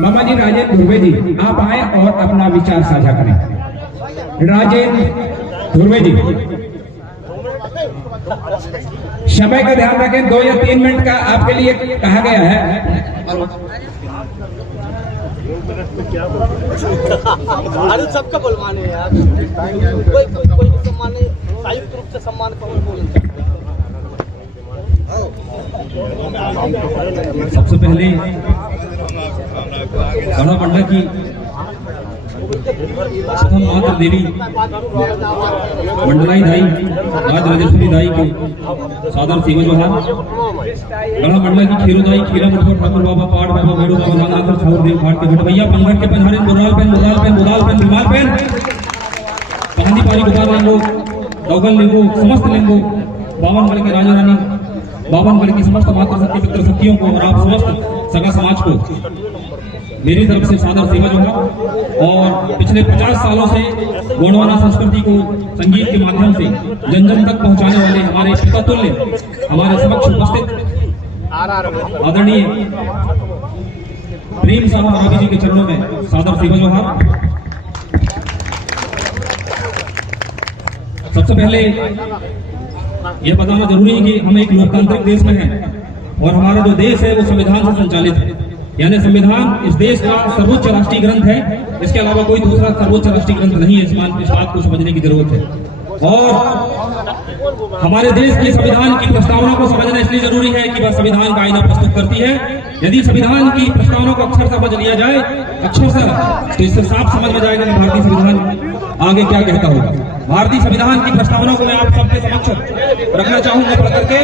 मामा जी राजेंद्र धुर्वे जी, आप आए और अपना विचार साझा करें। राजेंद्र धुर्वे जी, समय का ध्यान रखें, 2 या 3 मिनट का आपके लिए कहा गया है। सबका बुलवाने यार, कोई सम्मान नहीं, संयुक्त रूप से सम्मान को बोल। सबसे पहले गणा पंडा की प्रथम मात्र देवी मंडलाई दाई राज राजेश्वरी दाई को सादर सेवा जोहार। गणा मंडला की खीरो दाई खीरा मुठोर ठाकुर बाबा पाठ बाबा भैरो बाबा नानाकर छावर देव घाट के भटवैया पंगट के पंधारे मुराल पेन विमाल पेन कहानी पारी गुजार लिंगो दौगल लिंगो समस्त लिंगो बावनगढ़ के राजा रानी बावनगढ़ की समस्त माता शक्ति पितृ शक्तियों को और आप समस्त सगा समाज को मेरी तरफ से सादर सेवा जोहार। और पिछले 50 सालों से गोंडवाना संस्कृति को संगीत के माध्यम से जन जन तक पहुंचाने वाले हमारे पिता तुल्य हमारे समक्ष उपस्थित आदरणीय प्रेम साहब रावी जी के चरणों में सादर सेवा जोहार। सबसे पहले यह बताना जरूरी है कि हम एक लोकतांत्रिक देश में हैं और हमारा जो देश है वो संविधान से संचालित है, यानी संविधान इस देश का सर्वोच्च राष्ट्रीय ग्रंथ है। इसके अलावा कोई दूसरा सर्वोच्च राष्ट्रीय ग्रंथ नहीं है। इस बात को समझने की जरूरत है। और हमारे देश के संविधान की प्रस्तावना को समझना इसलिए जरूरी है कि वह संविधान का आईना प्रस्तुत करती है। यदि संविधान की प्रस्तावना को अक्षर समझ लिया जाए तो इससे साफ समझ में जाएगा कि भारतीय संविधान आगे क्या कहता होगा। भारतीय संविधान की प्रस्तावना को मैं आप सबके समक्ष रखना चाहूंगा पढ़ करके,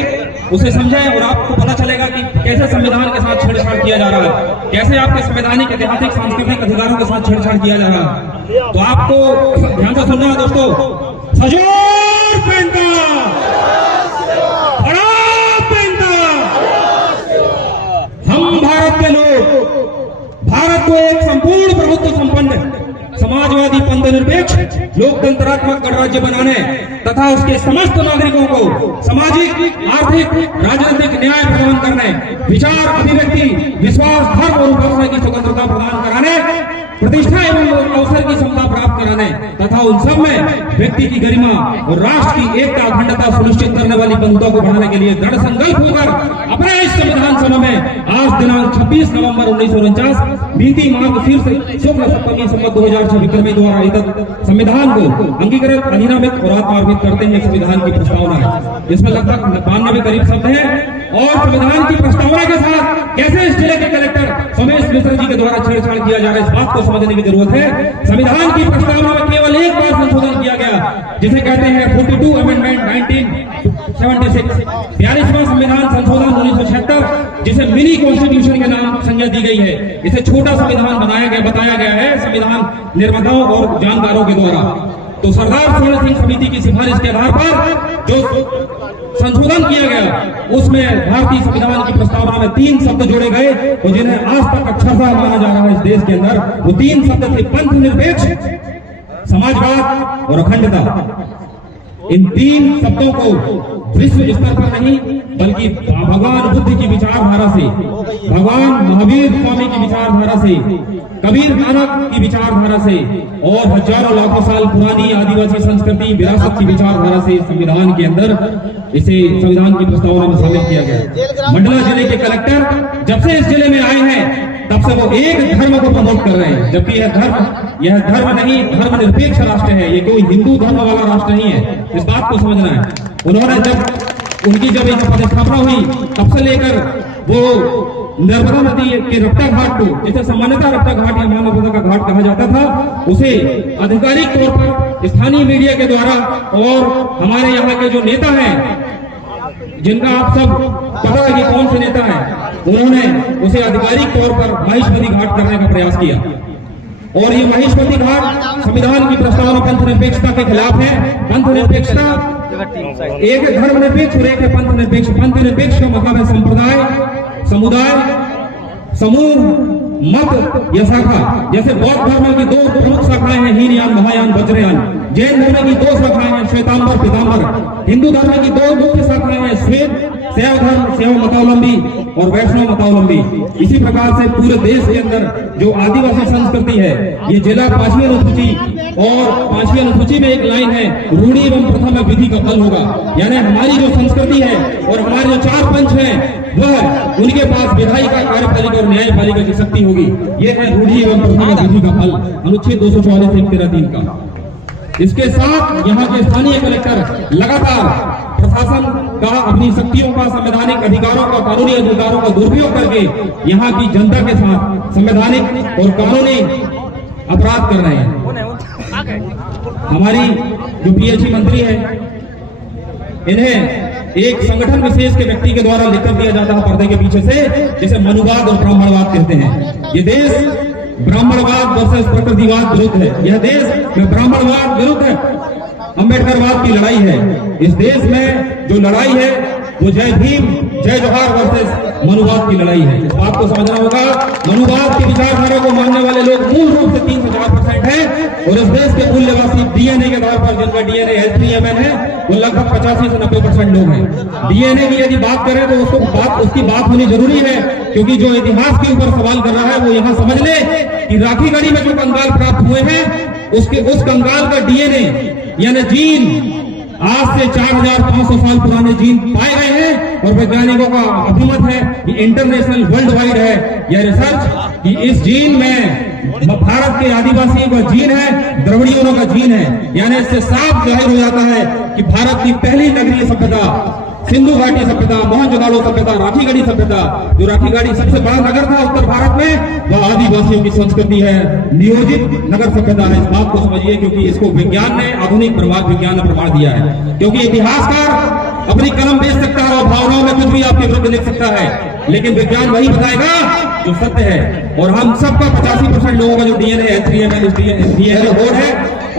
उसे समझें और आपको पता चलेगा कि कैसे संविधान के साथ छेड़छाड़ किया जा रहा है, कैसे आपके संवैधानिक ऐतिहासिक सांस्कृतिक अधिकारों के साथ छेड़छाड़ किया जा रहा है। तो आपको ध्यान से सुनना है दोस्तों। सजोर पेंटा, बड़ा पेंटा, हम भारत के लोग भारत को एक संपूर्ण प्रभुत्व संपन्न समाजवादी पंथ निरपेक्ष लोकतंत्रात्मक गणराज्य बनाने तथा उसके समस्त नागरिकों को सामाजिक आर्थिक राजनीतिक न्याय प्रदान करने, विचार अभिव्यक्ति विश्वास धर्म और उपासना की स्वतंत्रता प्रदान कराने, प्रतिष्ठा एवं अवसर की क्षमता प्राप्त कराने तथा उन सब में व्यक्ति की गरिमा और राष्ट्र की एकता अखंडता सुनिश्चित करने वाली बंधुता को बढ़ाने के लिए दृढ़ संकल्प होकर अपने इस संविधान सभा में आज दिनांक 26 नवंबर 1949 बीती मार्गशीर्ष शुक्ल सप्तमी संवत 2006 विक्रमी द्वारा संविधान को अंगीकृत अधिनामित और आत्मार्पित करते हैं संविधान की प्रस्तावना है। इसमें लगभग 92 करीब शब्द हैं और संविधान की प्रस्तावना के साथ कैसे इस जिले के कलेक्टर सोमेश मिश्र जी के द्वारा छेड़छाड़ किया जा रहा है, इस बात को समझने की जरूरत है। संविधान की प्रस्तावना में केवल एक बार संशोधन किया गया जिसे कहते हैं 42 अमेंडमेंट 1976, 42वां संविधान संशोधन 1976, जिसे मिनी कॉन्स्टिट्यूशन के नाम संज्ञा दी गई है। इसे छोटा संविधान बताया गया है संविधान निर्माताओं और जानकारों के द्वारा। तो सरदार स्वर्ण सिंह समिति की सिफारिश के आधार पर जो संशोधन किया गया उसमें भारतीय संविधान की प्रस्तावना में 3 शब्द जोड़े गए और जिन्हें आज तक अक्षरशः माना जा रहा है इस देश के अंदर। वो 3 शब्द थे पंथ निरपेक्ष, समाजवाद और अखंडता। इन 3 शब्दों को विश्व स्तर पर नहीं बल्कि भगवान बुद्ध की विचारधारा से, भगवान महावीर स्वामी की विचारधारा से, कबीर नानक की विचारधारा से और हजारों लाखों साल पुरानी आदिवासी संस्कृति विरासत की विचारधारा से संविधान के अंदर इसे संविधान की प्रस्तावना में शामिल किया गया। मंडला जिले के कलेक्टर जब से इस जिले में आए हैं तब से वो एक धर्म को प्रमोट कर रहे हैं, जबकि यह धर्म नहीं, धर्मनिरपेक्ष राष्ट्र है। ये कोई हिंदू धर्म वाला राष्ट्र नहीं है, इस बात को समझना है। उन्होंने उनकी जब यहाँ पदस्थापना हुई तब से लेकर वो नर्मदा नदी के रपटा घाट को, जिसे सामान्यतः रपटा घाट या मानवता का घाट कहा जाता था, उसे आधिकारिक तौर पर स्थानीय मीडिया के द्वारा और हमारे यहाँ के जो नेता हैं जिनका आप सब पता है कि कौन से नेता हैं, उन्होंने उसे आधिकारिक तौर पर महेशमती घाट करने का प्रयास किया। और ये महेशमती घाट संविधान की प्रस्तावना पंथ निरपेक्षता के खिलाफ है। पंथ निरपेक्षता एक धर्मनिरपेक्ष और एक है पंथ निरपेक्ष। पंथ निरपेक्ष का मतलब है संप्रदाय, समुदाय, समूह, मत या शाखा। जैसे बौद्ध धर्म की 2 प्रमुख शाखाएं हैं, हीनयान, महायान, वज्रयान। जैन धर्म की 2 शाखाएं हैं, श्वेतांबर पीतांबर। हिंदू धर्म की 2 मुख्य शाखाएं हैं, श्वेत शैव धर्म, शैव मतावलंबी और वैष्णव मतावलंबी। इसी प्रकार से पूरे देश के अंदर जो आदिवासी संस्कृति है, ये जिला 5वीं अनुसूची और 5वीं अनुसूची में एक लाइन है, रूढ़ी एवं प्रथम विधि का फल होगा। यानी हमारी जो संस्कृति है और हमारे जो 4 पंच हैं, वह उनके पास विधायिका, कार्यपालिका और न्यायपालिका की शक्ति होगी। यह है रूढ़ी एवं प्रथम विधि का फल, अनुच्छेद 244 13(3) का। इसके साथ यहाँ के स्थानीय कलेक्टर लगातार प्रशासन का अपनी शक्तियों का, संवैधानिक अधिकारों का, कानूनी अधिकारों का दुरुपयोग करके यहाँ की जनता के साथ संवैधानिक और कानूनी अपराध कर रहे हैं। हमारी जो पीएचई मंत्री है, इन्हें एक संगठन विशेष के व्यक्ति के द्वारा लिखकर दिया जाता है पर्दे के पीछे से, जिसे मनुवाद और ब्राह्मणवाद कहते हैं। ये देश ब्राह्मणवाद वर्सेस प्रकृतिवाद विरुद्ध है। यह देश में ब्राह्मणवाद विरुद्ध है, अम्बेडकरवाद की लड़ाई है। इस देश में जो लड़ाई है वो जय भीम जय जोहार वर्सेस मनुवाद की लड़ाई है। इस बात को समझना होगा। मनुवाद की विचारधारा को मानने वाले लोग मूल रूप से 3 से 4% है, और इस देश के मूल निवासी डीएनए के आधार पर, जिनका डीएनए H3MN है, वो लगभग 85 से 90% लोग हैं। डीएनए की यदि बात करें तो उसकी बात होनी जरूरी है, क्योंकि जो इतिहास के ऊपर सवाल कर रहा है वो यहाँ समझ ले कि राखीगढ़ी में जो कंगाल प्राप्त हुए हैं, उस कंगाल का डीएनए यानी जीन आज से 4500 साल पुराने जीन पाए गए हैं, और वैज्ञानिकों का अभिमत है कि इंटरनेशनल वर्ल्ड वाइड है यह रिसर्च कि इस जीन में भारत के आदिवासियों का जीन है, द्रविड़ियों का जीन है। यानी इससे साफ जाहिर हो जाता है कि भारत की पहली नगरीय सभ्यता, सिंधु घाटी सभ्यता, मोहनजोदाड़ो सभ्यता, राखीगढ़ी सभ्यता, जो राखीगढ़ी सबसे बड़ा नगर था उत्तर भारत में, वह आदिवासियों की संस्कृति है, नियोजित नगर सभ्यता है। इस बात को समझिए, क्योंकि इसको विज्ञान ने, आधुनिक प्रमाण विज्ञान ने प्रमाण दिया है। क्योंकि इतिहासकार अपनी कलम बेच सकता है और भावनाओं में कुछ भी आपके विरुद्ध लिख सकता है, लेकिन विज्ञान वही बताएगा जो सत्य है। और हम सबका 85% लोगों का जो डीएनए H3MN डीएनए कोड है,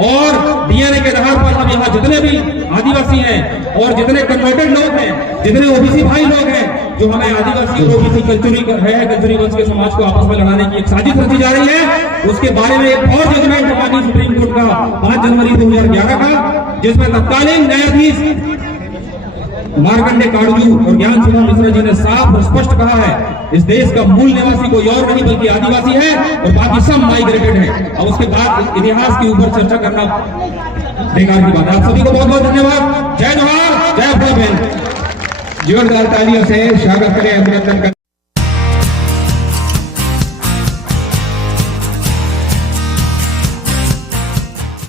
और डीएनए के आधार पर हम यहाँ जितने भी आदिवासी हैं और जितने कन्वर्टेड लोग हैं, जितने ओबीसी भाई लोग हैं, जो हमें आदिवासी और ओबीसी कल्चरी वंश के समाज को आपस में लड़ाने की एक साजिश रची जा रही है, उसके बारे में एक और जजमेंट हमारी सुप्रीम कोर्ट का 5 जनवरी 2011 का, जिसमें तत्कालीन न्यायाधीश मार्कंडे काड़जू और ज्ञान सुधा मिश्रा जी ने साफ और स्पष्ट कहा है, इस देश का मूल निवासी कोई और नहीं बल्कि आदिवासी है, और बाकी सब माइग्रेटेड है। और उसके बाद इतिहास के ऊपर चर्चा करना बेकार की बात है। आप सभी को बहुत बहुत धन्यवाद। जय जोहार, जय भीम। जोरदार तालियों से स्वागत करें, अभिनंदन करें।